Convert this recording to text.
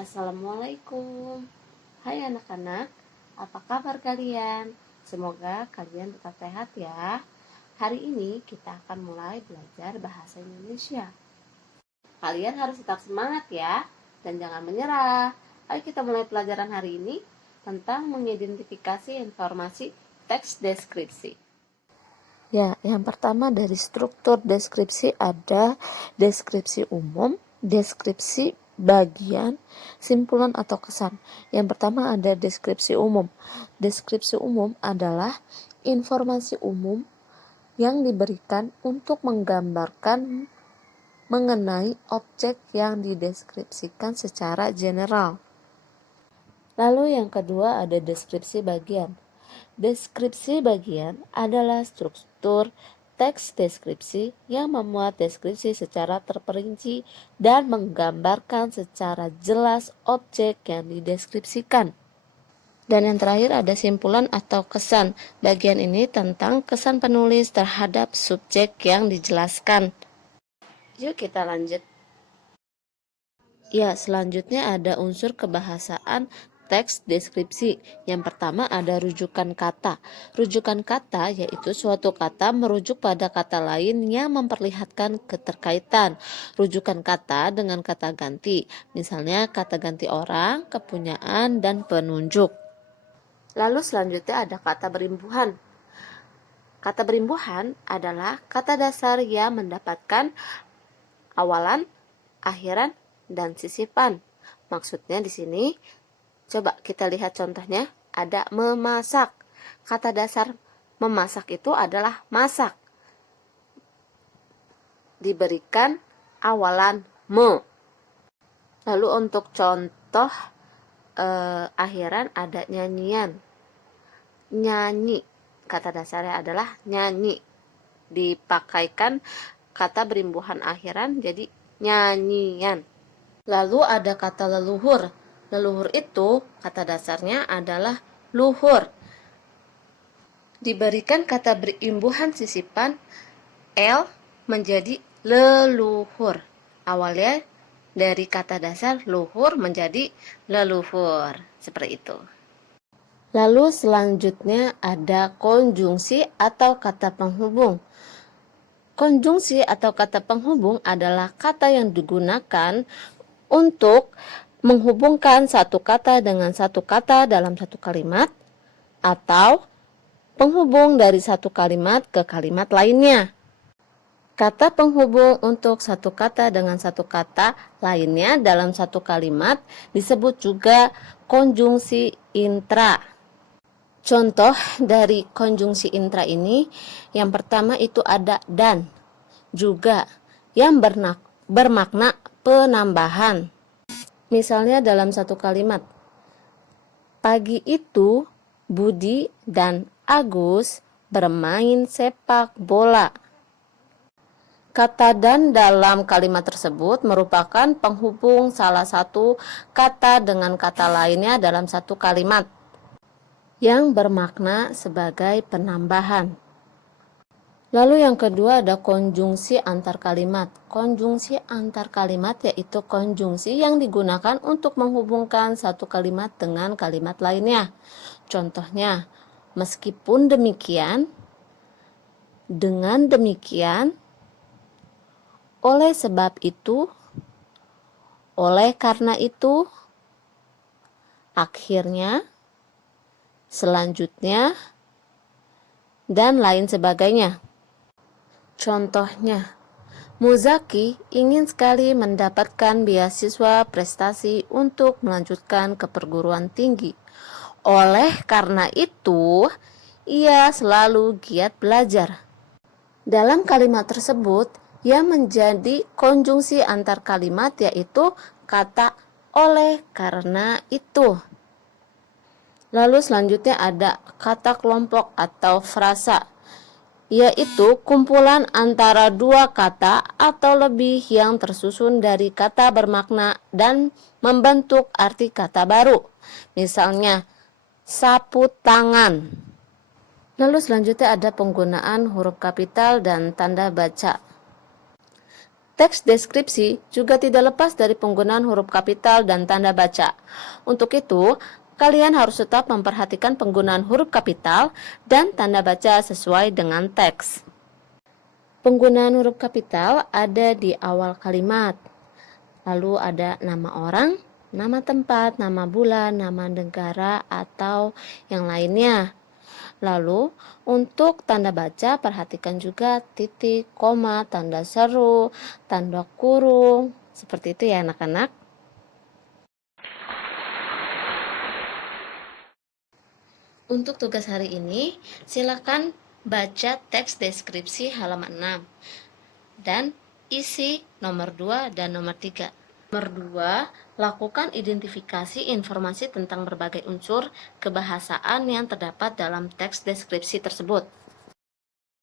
Assalamualaikum. Hai anak-anak, apa kabar kalian? Semoga kalian tetap sehat ya. Hari ini kita akan mulai belajar bahasa Indonesia. Kalian harus tetap semangat ya, dan jangan menyerah. Ayo kita mulai pelajaran hari ini tentang mengidentifikasi informasi teks deskripsi. Ya, yang pertama dari struktur deskripsi ada deskripsi umum, deskripsi bagian, simpulan atau kesan. Yang pertama ada deskripsi umum. Deskripsi umum adalah informasi umum yang diberikan untuk menggambarkan mengenai objek yang dideskripsikan secara general. Lalu yang kedua ada deskripsi bagian. Deskripsi bagian adalah struktur teks deskripsi yang memuat deskripsi secara terperinci dan menggambarkan secara jelas objek yang dideskripsikan. Dan yang terakhir ada simpulan atau kesan. Bagian ini tentang kesan penulis terhadap subjek yang dijelaskan. Yuk kita lanjut. Ya, selanjutnya ada unsur kebahasaan teks deskripsi. Yang pertama ada rujukan kata. Rujukan kata yaitu suatu kata merujuk pada kata lain yang memperlihatkan keterkaitan. Rujukan kata dengan kata ganti. Misalnya kata ganti orang, kepunyaan, dan penunjuk. Lalu selanjutnya ada kata berimbuhan. Kata berimbuhan adalah kata dasar yang mendapatkan awalan, akhiran, dan sisipan. Maksudnya di sini, coba kita lihat contohnya, ada memasak. Kata dasar memasak itu adalah masak. Diberikan awalan me. Lalu untuk contoh akhiran ada nyanyian. Nyanyi. Kata dasarnya adalah nyanyi. Dipakaikan kata berimbuhan akhiran jadi nyanyian. Lalu ada kata leluhur. Leluhur itu kata dasarnya adalah luhur. Diberikan kata berimbuhan sisipan L menjadi leluhur. Awalnya dari kata dasar luhur menjadi leluhur. Seperti itu. Lalu selanjutnya ada konjungsi atau kata penghubung. Konjungsi atau kata penghubung adalah kata yang digunakan untuk menghubungkan satu kata dengan satu kata dalam satu kalimat atau penghubung dari satu kalimat ke kalimat lainnya. Kata penghubung untuk satu kata dengan satu kata lainnya dalam satu kalimat disebut juga konjungsi intra. Contoh dari konjungsi intra ini, yang pertama itu ada dan, juga, yang bermakna penambahan. Misalnya dalam satu kalimat, pagi itu Budi dan Agus bermain sepak bola. Kata dan dalam kalimat tersebut merupakan penghubung salah satu kata dengan kata lainnya dalam satu kalimat yang bermakna sebagai penambahan. Lalu yang kedua ada konjungsi antar kalimat. Konjungsi antar kalimat yaitu konjungsi yang digunakan untuk menghubungkan satu kalimat dengan kalimat lainnya. Contohnya, meskipun demikian, dengan demikian, oleh sebab itu, oleh karena itu, akhirnya, selanjutnya, dan lain sebagainya. Contohnya, Muzaki ingin sekali mendapatkan beasiswa prestasi untuk melanjutkan ke perguruan tinggi. Oleh karena itu, ia selalu giat belajar. Dalam kalimat tersebut, yang menjadi konjungsi antar kalimat yaitu kata oleh karena itu. Lalu selanjutnya ada kata kelompok atau frasa, yaitu kumpulan antara dua kata atau lebih yang tersusun dari kata bermakna dan membentuk arti kata baru. Misalnya, sapu tangan. Lalu selanjutnya ada penggunaan huruf kapital dan tanda baca. Teks deskripsi juga tidak lepas dari penggunaan huruf kapital dan tanda baca. Untuk itu, kalian harus tetap memperhatikan penggunaan huruf kapital dan tanda baca sesuai dengan teks. Penggunaan huruf kapital ada di awal kalimat. Lalu ada nama orang, nama tempat, nama bulan, nama negara, atau yang lainnya. Lalu, untuk tanda baca, perhatikan juga titik, koma, tanda seru, tanda kurung. Seperti itu ya anak-anak. Untuk tugas hari ini, silakan baca teks deskripsi halaman 6 dan isi nomor 2 dan nomor 3. Nomor 2, lakukan identifikasi informasi tentang berbagai unsur kebahasaan yang terdapat dalam teks deskripsi tersebut.